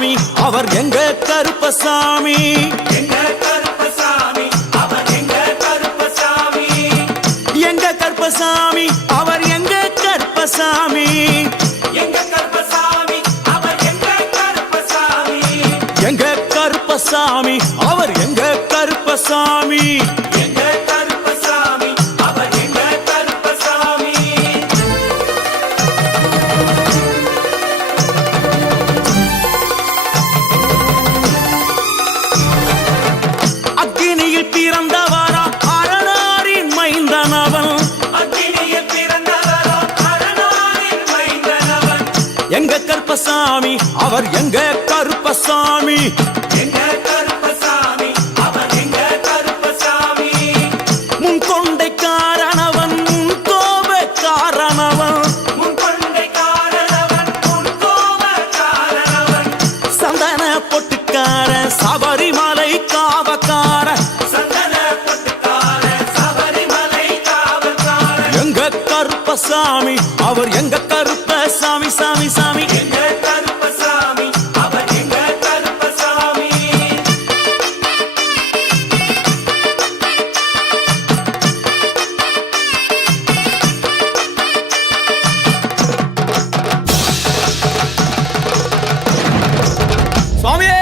கருப்பசாமி அவர் எங்க கருப்பசாமி எங்க கருப்பசாமி அவர் எங்க கருப்பசாமி எங்க கருப்பசாமி அவர் எங்க கருப்பசாமி எங்க கருப்பசாமி அவர் எங்க கருப்பசாமி எங்க கருப்பசாமி அவர் எங்க கருப்பசாமி எங்க கருப்பசாமி அவர் எங்க கருப்பசாமி அக்கினியில் பிறந்தவரா அரணாரின் மைந்தனவன் அக்கினியில் பிறந்தவரோ அரணாரின் மைந்தனவன் எங்க கருப்பசாமி அவர் எங்க கருப்பசாமி எங்க கருப்பசாமி அவர் எங்க கருப்பசாமி முன் கொண்டைக்காரனவன் முன் கோபக்காரனவன் முன் கொண்டை காரணவன் முன் கோப காரணவன் சந்தன பொட்டுக்கார சபரிமலை காவக்கார சந்தன பொட்டுக்கார சபரிமலை காவல்காரன் எங்க கருப்பசாமி அவர் எங்க கருப்பசாமி சாமி சாமி எங்க கருப்பசாமி அவர் எங்க கருப்பசாமி சுவாமியே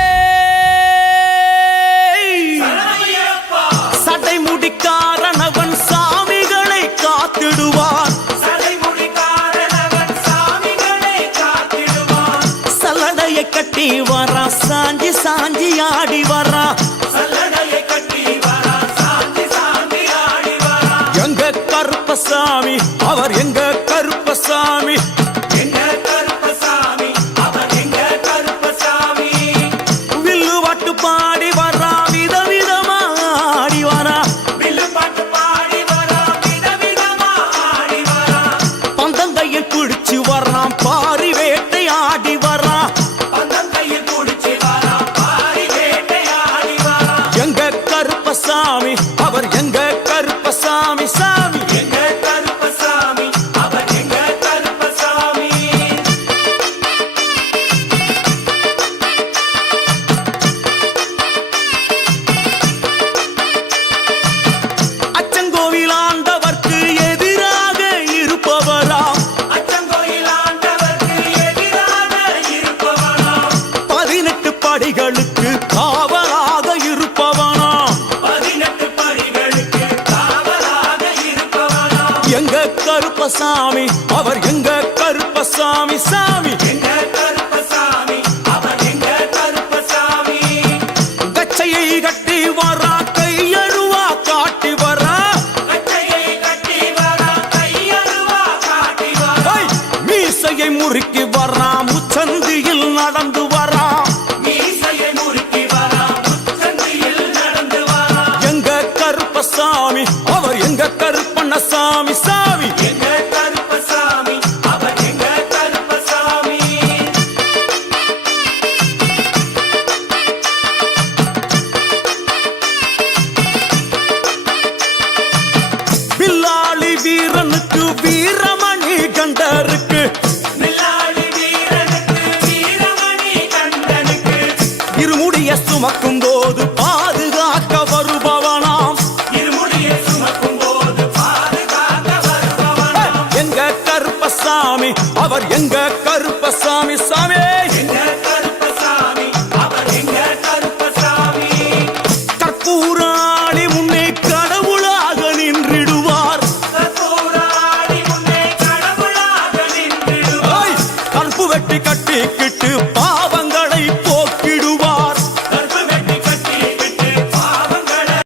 சரணமையப்பா சட்டை முடிக்காரனவன் சாமிகளை காத்திடுவான் சடைமுடி காரணவன் சாமிகளை காத்திடுவான் சல்லடையை கட்டி வரா சாஞ்சி சாஞ்சி ஆடி வரா சல்லடையை கட்டி வரா சாந்தி சாந்தி ஆடி வரா எங்க கருப்பசாமி அவர் எங்க கருப்பசாமி எங்க கருப்பசாமி அவர் எங்க கருப்பசாமி வில்லு வாட்டு பாடி வரா விதவிதமா ஆடி வரா வில்லு பாட்டு பாடி வரா விதவிதமா ஆடி வரா பந்தங்கையில் பிடிச்சு வர்றான் பாரி வேட்டை ஆடி வரா பந்தங்கையில் குடிச்சு வரா பாரி வேட்டையாடி வரா எங்க கருப்பசாமி அவர் எங்க கருப்பசாமி சாமி எங்க கருப்பசாமி அவர் எங்க கருப்பசாமி அச்சங்கோவில் ஆண்டவர்க்கு எதிராக இருப்பவராம் அச்சங்கோயில் ஆண்டவர்க்கு எதிராக இருப்பவனாம் 18 படிகளுக்கு காவலாக இருப்பவனாம் 18 படிகளுக்கு காவலாக இருப்பவனாம் எங்க கருப்பசாமி அவர் எங்க கருப்பசாமி சாமி எங்க கருப்பசாமி அவர் எங்க கருப்பசாமி கச்சையை கட்டி வரா கையழுவா காட்டி வரா கட்டையை கட்டி வரா கையருவா காட்டி வரா ஐ, மீசையை முறுக்கி வரா முச்சந்தியில் நடந்து வரா மீசையை முறுக்கி வரா முச்சந்தியில் நடந்து வரா எங்க கருப்பசாமி அவர் எங்க கருப்பண்ணசாமி சாமி எங்க கருப்பசாமி அவர் எங்க கருப்பசாமி வில்லாளி வீரனுக்கு வீரமணி கண்டருக்கு மில்லாடி வீரனுக்கு வீரமணி கண்டனுக்கு இருமுடிய சுமக்கும் போது பாதுகாக்க வருபவனாம் இருமுடியை சுமக்கும் போது பாதுகாக்க வருபவனாம் எங்க கருப்பசாமி அவர் எங்க கருப்பசாமி சாமி எங்க கருப்பசாமி அவர் எங்க கருப்பசாமி கற்பூராளி முன்னே கடவுளாக நின்றிடுவார் கற்பூராடி முன்னே கடவுளாக நின்றிடுவார் ஐ, கற்பு வெட்டி கட்டிக்கிட்டு